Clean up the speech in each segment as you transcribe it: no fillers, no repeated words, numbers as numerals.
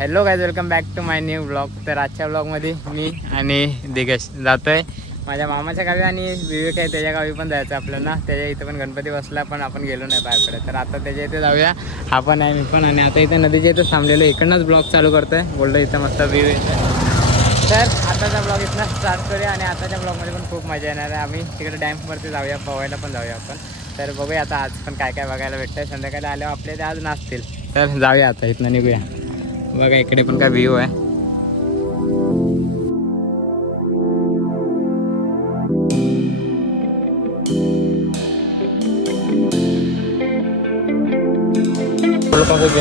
Hello guys, welcome back to my new blog. तर आजच्या ब्लॉगमध्ये मी आणि दिगेश जातोय माझ्या मामाच्या गावी आणि विवेक आहे त्याच्या गावी पण जायचं आपल्याला. त्याच्या इथं पण गणपती बसला पण आपण गेलो नाही बाहेरकडे. तर आता त्याच्या इथे जाऊया आपण आहे मी पण. आणि आता इथे नदीच्या इथं थांबलेलो, इकडनंच ब्लॉग चालू करतोय. बोललो इथं मस्त व्ह्यू येते. तर आताचा ब्लॉग इथनं स्टार्ट करूया आणि आताच्या ब्लॉगमध्ये पण खूप मजा येणार आहे. आम्ही तिकडे डॅमवरती जाऊया, पोहायला पण जाऊया आपण. तर बघूया आता आज पण काय काय बघायला भेटतंय. संध्याकाळी आल्यावर आपले ते आज नाचतील. तर जाऊया आता इथनं निघूया. बघा इकडे पण काय व्ह्यू आहे.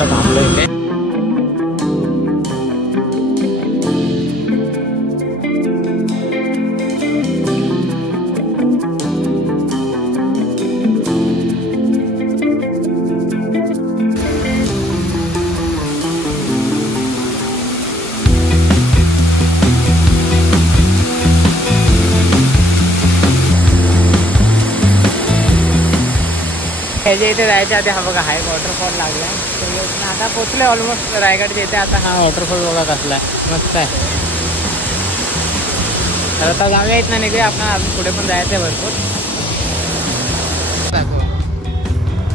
थांबलो इथे. ह्याच्या इथे जायच्या आधी हा बघा हा एक वॉटरफॉल लागला आहे. आता पोचले ऑलमोस्ट रायगडच्या इथे. आता हा वॉटरफॉल बघा कसला आहे, मस्त आहे. तर आता जाऊया इथं निघूया आपण. अजून पुढे पण जायचं आहे भरपूर.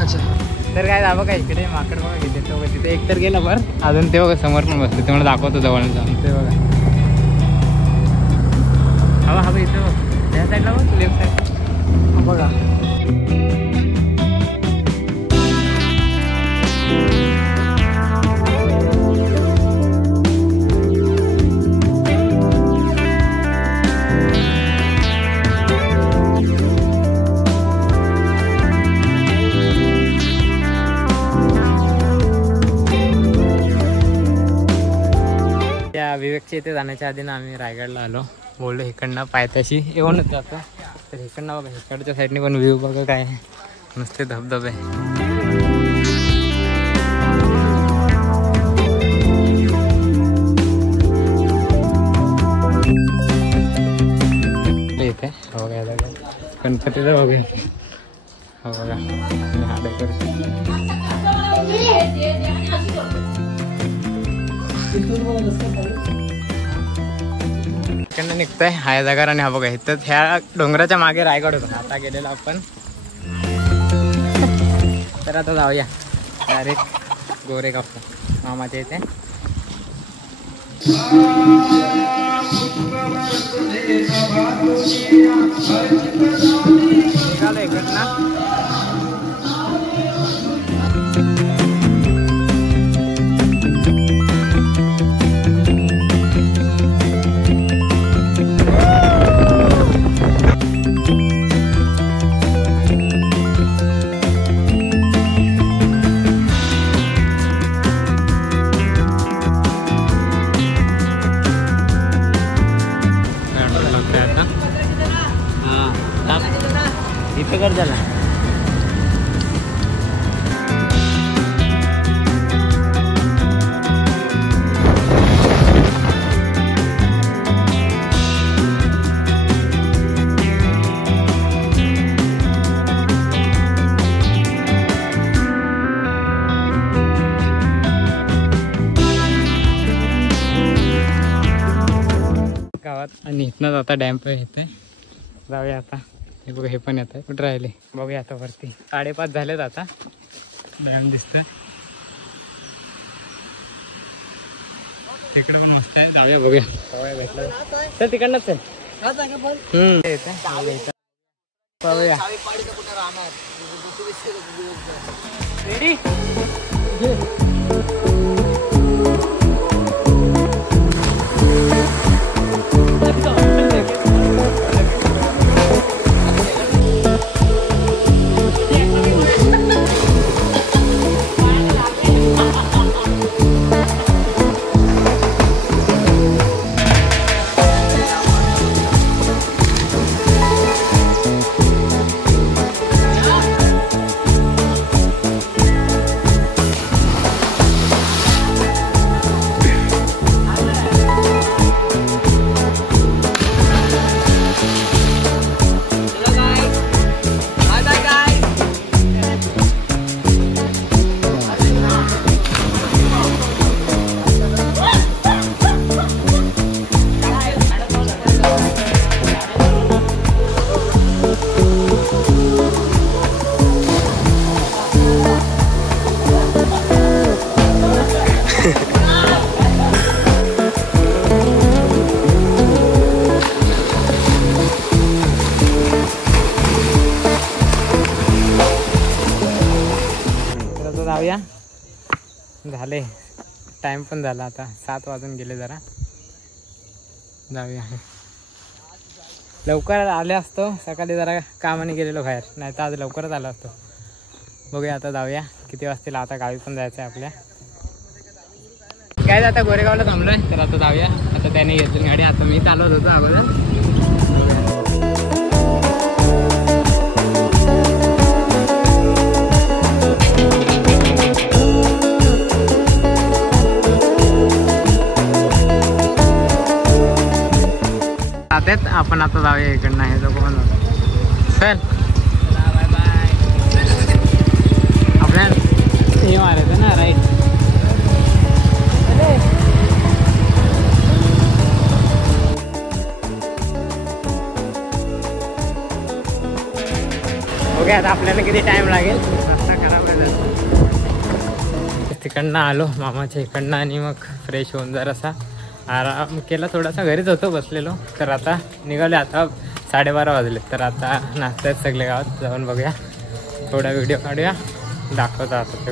अच्छा तर काय बघा इकडे माकड बघा किती. तो तिथे एक तर गेला बरं, अजून ते बघा समोर पण बसले. ते मला दाखवतो जवळ जाऊन. ते बघा हवा हवा इथे बघ, त्या साईडला बघ, लेफ्ट साईड बघा. विवेकच्या इथे जाण्याच्या आधी ना आम्ही रायगडला आलो. बोललो इकडनं पायथ्याशी येऊनच जातो. तर इकडनं बघा, इकडच्या साईडने पण व्ह्यू बघा काय आहे, नुसते धबधबे. इथे हो बघा गणपतीचं बघा. हो बघा हा डेकोरेशन. इकडनं निघतंय हाय जागा. आणि हा बघा इथं ह्या डोंगराच्या मागे रायगड होता. आता गेलेलो आपण. तर आता जाऊया डायरेक्ट गोरेगावला मामाच्या इथे. निघालो इकडनं. इथे कर झाला. गावात आणि इथनंच आता डॅम पण येत आहे. जाऊया आता. हे बघा हे पण येत आहे. कुठं राहिले बघूया आता. वरती 5:30 झालेत आता. डॅम दिसतंय तिकडे पण मस्त आहे. जाऊया बघूया. भेटलं तर तिकडनंच आहे. जाऊया रेडी. झाले, टाइम पण झाला आता, 7 वाजून गेले. जरा जाऊया. लवकर आले असतो सकाळी, जरा कामाने गेलेलो बाहेर, नाही तर आज लवकरच आलो असतो. बघूया आता जाऊया किती वाजतील. आता गावी पण जायचं आहे आपल्या. काय आता गोरेगावला थांबलोय, तर आता जाऊया. आता त्याने घेतली गाडी, आता मी चालवत होतो अगोदर. त्यात आपण आता जाऊया इकडनं. हे लोक पण चल बाय बाय. आपल्या हे मारायचं ना राईट. ओके, आता आपल्याला किती टाइम लागेल. रस्ता खराब आहे. तिकडनं आलो मामाच्या इकडनं आणि मग फ्रेश होऊन जरासा आराम केला थोडासा. घरीच होतो बसलेलो, तर आता निघाले. आता 12:30 वाजले, तर आता नाचतायत सगळे गावात. जाऊन बघूया, थोडा व्हिडिओ काढूया, दाखवतो आता ते.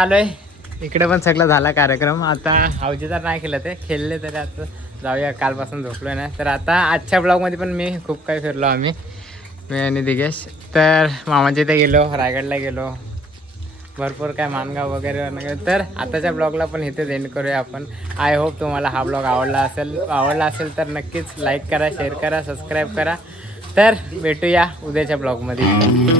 आलोय इकडे पण सगळं झाला कार्यक्रम. आता हौजी तर नाही केलं ते खेळले तरी आता जाऊया. कालपासून झोपलोय ना. तर आता आजच्या ब्लॉगमध्ये पण मी खूप काही फिरलो आम्ही, मी आणि दिगेश. तर मामाच्या इथे गेलो, रायगडला गेलो, भरपूर काय मानगाव वगैरे. तर आताच्या ब्लॉगला पण इथेच एंड करूया आपण. आय होप तुम्हाला हा ब्लॉग आवडला असेल तर नक्कीच लाईक करा, शेअर करा, सबस्क्राईब करा. तर भेटूया उद्याच्या ब्लॉगमध्ये.